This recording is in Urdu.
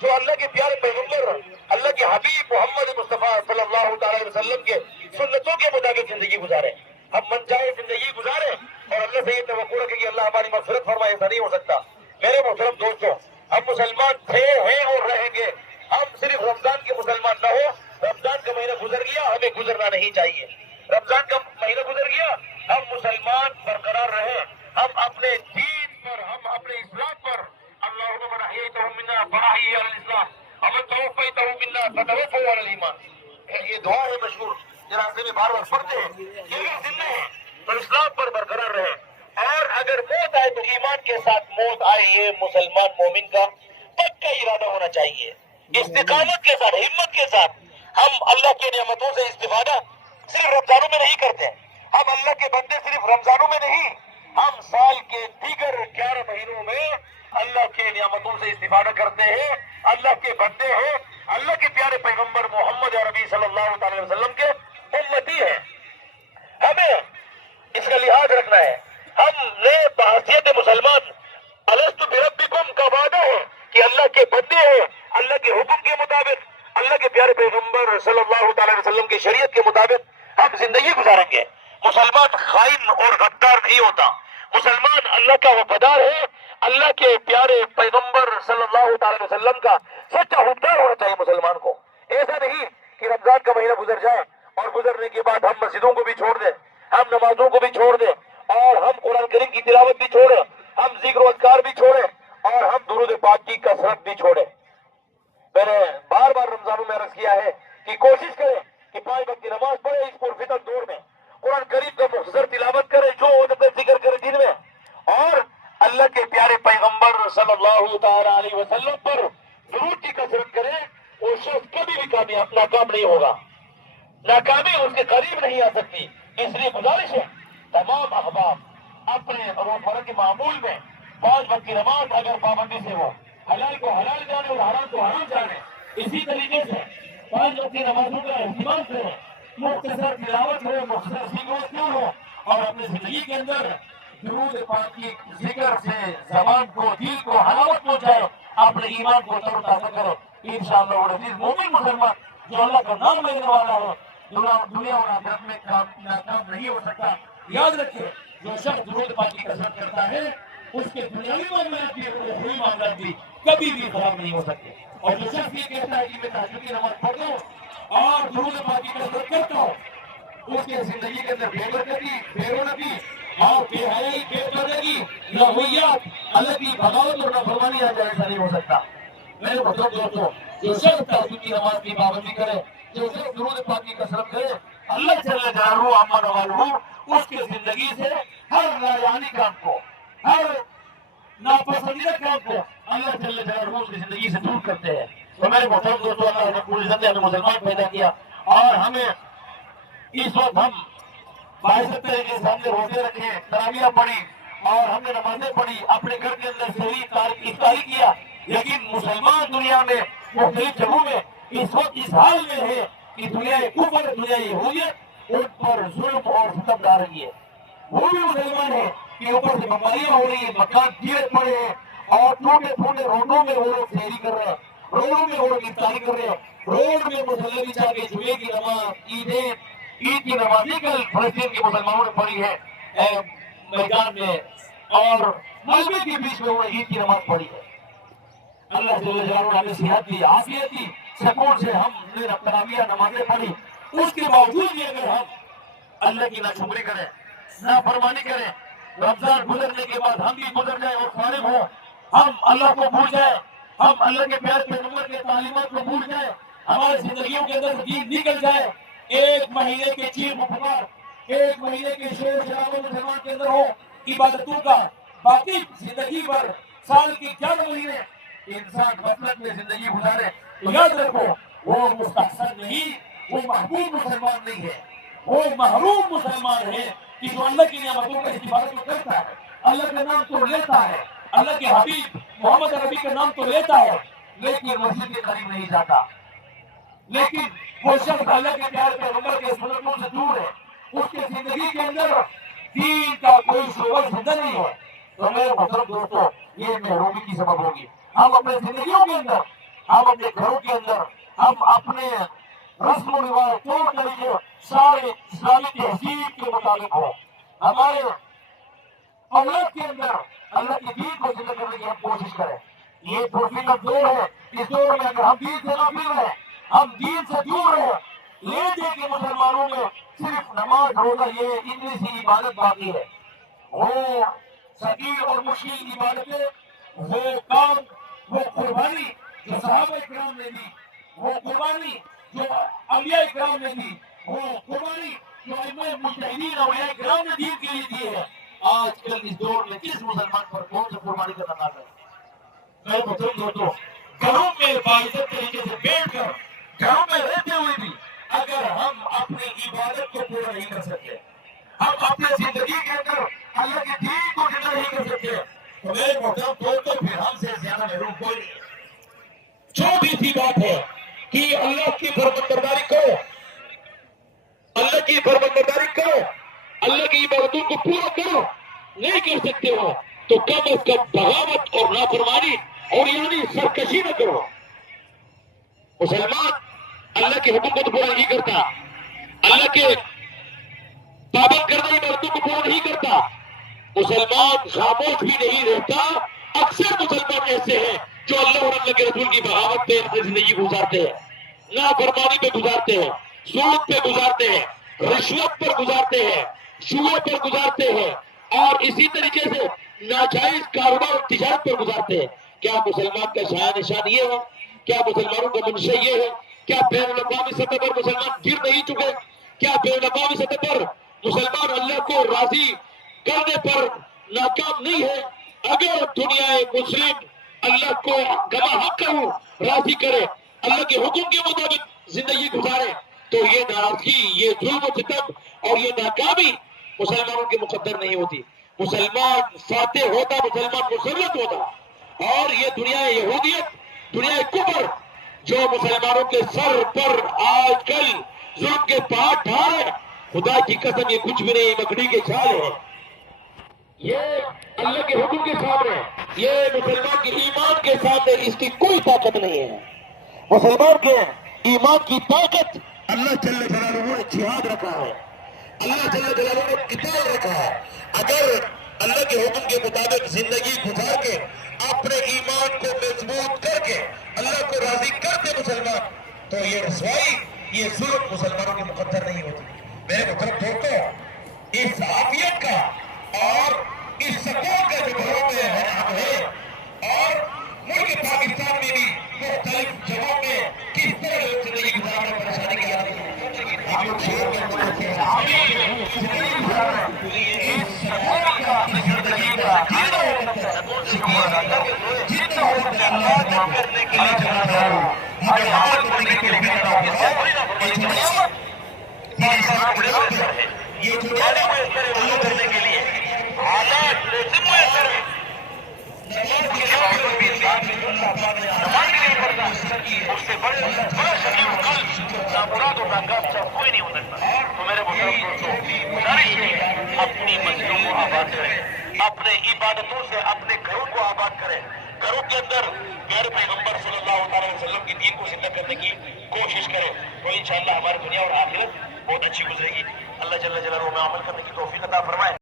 جو اللہ کے پیارے پیغمبر اللہ کے حبیب محمد مصطفیٰ صلی اللہ تعالی وسلم کے سنتوں کے مطابق زندگی گزارے. ہم من چاہے زندگی گزارے اور اللہ سے یہ توقع رکھے کہ اللہ ہماری مغفرت فرمائے. ایسا نہیں ہو سکتا. میرے محترم دوستوں، ہم مسلمان تھے، ہیں اور رہیں گے. ہم صرف رمضان کے مسلمان نہ ہو. رمضان کا مہینہ گزر گیا، ہمیں گزرنا نہیں چاہیے. رمضان کا مہینہ گزر گیا، ہم مسلمان برقرار رہیں. ہم اپنے دین پر، ہم اپنے اسلام پر، اللہم من احییتہ منا فاحیہ علی الاسلام ومن توفیتہ منا فتوفہ علی الایمان. یہ دعا ہے مشہور، جنازے میں بار بار پڑھتے ہیں. یہ اگر زندہ ہیں تو اسلام پر برقرار رہیں، اور اگر موت آئے تو ایمان کے ساتھ موت آئے. یہ مسلمان مومن کا پکا ارادہ ہونا چاہیے. استقامت کے ساتھ، ہمت کے ساتھ. ہم اللہ کی نعمتوں سے استفادہ صرف رمضانوں میں نہیں کرتے. ہم اللہ کے بندے صرف رمضانوں میں نہیں، ہم سال کے دیگر 11 مہینوں میں اللہ کے نعمتوں سے استفادہ کرتے ہیں. اللہ کے بندے ہیں، اللہ کے پیارے پیغمبر محمد عربی صلی اللہ تعالی وسلم کے امتی ہیں. ہمیں اس کا لحاظ رکھنا ہے. ہم نے بحیثیت مسلمان الست بربکم کا وعدہ ہے کہ اللہ کے بندے ہیں. اللہ کے حکم کے مطابق، اللہ کے پیارے پیغمبر صلی اللہ تعالی وسلم کی شریعت کے مطابق ہم زندگی گزاریں گے. مسلمان خائن اور غدار نہیں ہوتا. مسلمان اللہ کا وفادار ہے. اللہ کے پیارے پیغمبر صلی اللہ تعالی وسلم کا سچا حکمدار ہونا چاہیے مسلمان کو. ایسا نہیں کہ رمضان کا مہینہ گزر جائے اور گزرنے کے بعد ہم مسجدوں کو بھی چھوڑ دیں، ہم نمازوں کو بھی چھوڑ دیں، اور ہم قرآن کریم کی تلاوت بھی چھوڑیں، ہم ذکر و اذکار بھی چھوڑیں، اور ہم درود پاک کی کثرت بھی چھوڑیں. میں نے بار بار رمضانوں میں عرض کیا ہے کہ کوشش کریں کہ 5 وقت کی نماز پڑھے. اس پرفتن دور میں قرآن کریم کا مختصر تلاوت کرے، جو ذکر کرے دن میں، اور اللہ کے پیارے پیغمبر صلی اللہ تعالی علیہ وسلم پر درود کی کثرت کرے. وہ شخص کبھی بھی ناکام نہیں ہوگا. ناکامی اس کے قریب نہیں آ سکتی. اس لیے گزارش ہے تمام احباب اپنے روزمرہ کے معمول میں 5 وقت کی نماز اگر پابندی سے ہو، حلال کو حلال جانے اور حرام کو حرام جانے. اسی طریقے سے 5 وقت کی نمازوں کا اہتمام کریں، مختصر تلاوت ہو، مختصر ذکر ہو، اور اپنی زندگی کے اندر درود پاک کی ذکر سے زبان کو، دل کو حلاوت پہنچائے، اپنے ایمان کو تر و تازہ کرے. انشاءاللہ العزیز مومن مسلمان جو اللہ کا نام لینے والا ہے دنیا اور آخرت میں ناکام نہیں ہو سکتا. یاد رکھیں، جو شخص درود پاک کی کثرت کرتا ہے اس کے دنیاوی معاملات بھی اور اخروی معاملات بھی کبھی بھی خراب نہیں ہو سکتے. اور جو شخص یہ کہتا ہے کہ میں تہجد کی نماز پڑھتا ہوں اور درود پاک کی کثرت کرتا ہوں، اس کے زندگی کے اندر بے برکتی، بے رونقی اور بے حیائی، بے پردگی، لغویات، اللہ کی بغاوت اور نافرمانی آ جائے، ایسا نہیں ہو سکتا. میرے محترم دوستوں، جو شخص تہجد کی نماز کی پابندی کرے، جو شخص درود پاک کی کثرت کرے، اللہ جل جلالہ عما نوالہ اس کی زندگی سے ہر نایانی کام کو، ہر ناپسندیدہ کام کو اللہ جل جلالہ اس کی زندگی سے دور کرتے ہیں. تو میرے محترم دوستوں، اللہ رب العزت نے ہمیں مسلمان پیدا کیا، اور ہمیں اس وقت ہم باعث طریقے سے ہم نے روزے رکھے، تراویح پڑھی، اور ہم نے نمازیں پڑھی، اپنے گھر کے اندر سحری افطاری کیا. لیکن مسلمان دنیا میں مختلف جگہوں میں اس وقت اس حال میں ہے کہ دنیا کفر، دنیا یہودیت ان پر ظلم اور ستم ڈال رہی ہے. وہ بھی مسلمان ہے کہ اوپر سے بیماریاں ہو رہی ہیں، مکان گرے پڑے ہیں، اور ٹوٹے پھوٹے روڈوں میں وہ لوگ سحری کر رہے ہیں، روڈوں میں وہ لوگ افطاری کر رہے ہیں، روڈ میں مسلح بچھا کے جمعے کی نماز، عید کی نماز کل فلسطین کے مسلمانوں نے پڑھی ہے میدان میں، اور ملبے کے بیچ میں وہ عید کی نماز پڑھی ہے. اللہ جل جلالہ نے ہمیں صحت دی، عافیت دی، سکون سے ہم نے تراویح نمازیں پڑھی. اس کے باوجود بھی اگر ہم اللہ کی ناشکری کریں، نافرمانی کریں، رمضان گزرنے کے بعد ہم بھی گزر جائیں اور فارغ ہوں، ہم اللہ کو بھول جائیں، ہم اللہ کے پیارے پیغمبر کے تعلیمات کو بھول جائیں، ہماری زندگیوں کے اندر دین نکل جائے، 1 مہینے کے چیر مپکار، 1 مہینے کے شور شرابے مسلمان کے اندر ہو عبادتوں کا، باقی زندگی بھر سال کی 11 مہینے انسان غفلت میں زندگی گزارے، تو یاد رکھو وہ مستحسن نہیں، وہ محبوب مسلمان نہیں ہے، وہ محروم مسلمان ہے کہ جو اللہ کی نعمتوں کا استفادہ تو کرتا ہے، اللہ کا نام تو لیتا ہے، اللہ کے حبیب محمد عربی کا نام تو لیتا ہے، لیکن مسجد کے قریب نہیں جاتا. لیکن وہ شخص اللہ کے پیارے پیغمبر کے سنتوں سے دور ہے، اس کے زندگی کے اندر دین کا کوئی شعبہ زندہ نہیں ہے. تو میرے محترم دوستو، یہ محرومی کی سبب ہوگی. ہم اپنے زندگیوں کے اندر ہم اپنے گھروں کے اندر ہم اپنے رسم و رواج طور طریقے سارے اسلامی تہذیب کے مطابق ہو. ہمارے اولاد کے اندر اللہ کے دین کو زندہ کرنے کی ہم کوشش کریں. یہ پرفکر دور ہے. اس دور میں اگر ہم دین سے غافل ہیں, ہم دین سے دور ہیں, یہ دے کہ مسلمانوں میں صرف نماز روزہ یہ اتنی سی عبادت باقی ہے. وہ ثقیل اور مشکل عبادتیں, وہ کام, وہ قربانی جو صحابہ کرام نے دی, وہ قربانی جو انبیاء کرام نے دی, وہ قربانی جو ائمہ مجتہدین اولیاء کرام نے دین کے لیے دی ہے, آج کل اس دور میں کس مسلمان پر کون سی قربانی کا تقاضا ہے؟ میں بتاؤں دوستوں, گھروں میں باعزت طریقے سے بیٹھ کر گھروں میں رہتے ہوئے بھی اگر ہم اپنی عبادت کو پورا نہیں کر سکتے, ہم اپنے زندگی کے اندر اللہ کے دین کو زندہ نہیں کر سکتے, تو میرے محترم دوستوں پھر ہم سے زیادہ محروم کوئی نہیں. چھوٹی سی بات ہے کہ اللہ کی فرمانبرداری کرو, اللہ کی فرمانبرداری کرو, اللہ کی عبادتوں کو پورا کرو. نہیں کر سکتے ہو تو کم از کم بغاوت اور نافرمانی اور یعنی سرکشی نہ کرو. مسلمان اللہ کے حکم کو تو پورا نہیں کرتا, اللہ کے پابند کردہ عبادتوں کو پورا نہیں کرتا. مسلمان خاموش بھی نہیں رہتا. اکثر مسلمان ایسے ہیں جو اللہ اور اللہ کے رسول کی بغاوت پہ اپنی زندگی گزارتے ہیں, نافرمانی پہ گزارتے ہیں, سود پہ گزارتے ہیں, رشوت پر گزارتے ہیں, شوہے پر گزارتے ہیں, اور اسی طریقے سے ناجائز کاروبار اور تجارت پر گزارتے ہیں. کیا مسلمان کا شان نشان یہ ہے؟ کیا مسلمانوں کا منشا یہ ہے؟ کیا بین الاقوامی سطح پر مسلمان گر نہیں چکے؟ کیا بین الاقوامی سطح پر مسلمان اللہ کو راضی کرنے پر ناکام نہیں ہے؟ اگر دنیا مسلم اللہ کو گواہ حق کروں راضی کرے, اللہ کے حکم کے مطابق زندگی گزارے, تو یہ ناراضگی, یہ ظلم و ستم اور یہ ناکامی مسلمانوں کے مقدر نہیں ہوتی. مسلمان فاتح ہوتا, مسلمان مسلط ہوتا, اور یہ دنیا یہودیت, دنیا کفر جو مسلمانوں کے سر پر آج کل ظلم کے پہاڑ ڈھا رہے, خدا کی قسم یہ کچھ بھی نہیں, مکڑی کے چھال ہے. یہ اللہ کے حکم کے سامنے, یہ مسلمان کے ایمان کے سامنے اس کی کوئی طاقت نہیں ہے. مسلمان کے ایمان کی طاقت اللہ جل جلالہ نے جہاد رکھا ہے, اللہ جل جلالہ نے کتاب رکھا ہے. اگر اللہ کے حکم کے مطابق زندگی گزار کے اپنے ایمان کو مضبوط کر کے اللہ کو راضی کرتے مسلمان, تو یہ رسوائی, یہ ظلم مسلمانوں کے مقدر نہیں ہوتی. میرے محترم دوستوں, اس عافیت کا اور اس سکون کا جو گھروں میں ہے, اور ملک پاکستان میں بھی مختلف جگہوں میں کس طرح لوگ زندگی گزار رہے ہیں, پریشانی کی یاد نہیں, ہم لوگ شہر کے اندر رہتے ہیں, زندگی گزار رہے ہیں, اس سکون کا, اس زندگی کا جتنا ہو سکتا ہے, جتنا ہو سکتا ہے اللہ کام کرنے کے لیے چلا رہا ہوں, ہمیں عمل کرنے کے لیے کرنا ہے. یہ جو نعمت پاکستان کے اندر ہے, یہ جو نعمت اللہ کرنے کے لیے حالات لازم میسر ہے. نماز کے نام پر بھی انسان نے نماز کے لیے پڑھتا, اس سے بڑا شکیل قلب نامراد اور ناکام کوئی نہیں ہو سکتا. تو میرے بزرگ دوستوں, گزارش ہے اپنی مسجدوں کو آباد کریں, اپنے عبادتوں سے اپنے گھروں کو آباد کریں, گھروں کے اندر پیارے پیغمبر صلی اللہ علیہ وسلم کی دین کو زندہ کرنے کی کوشش کریں, تو انشاءاللہ ہماری دنیا اور آخرت بہت اچھی گزرے گی. اللہ جل جلالہ میں عمل کرنے کی توفیق عطا فرمائے.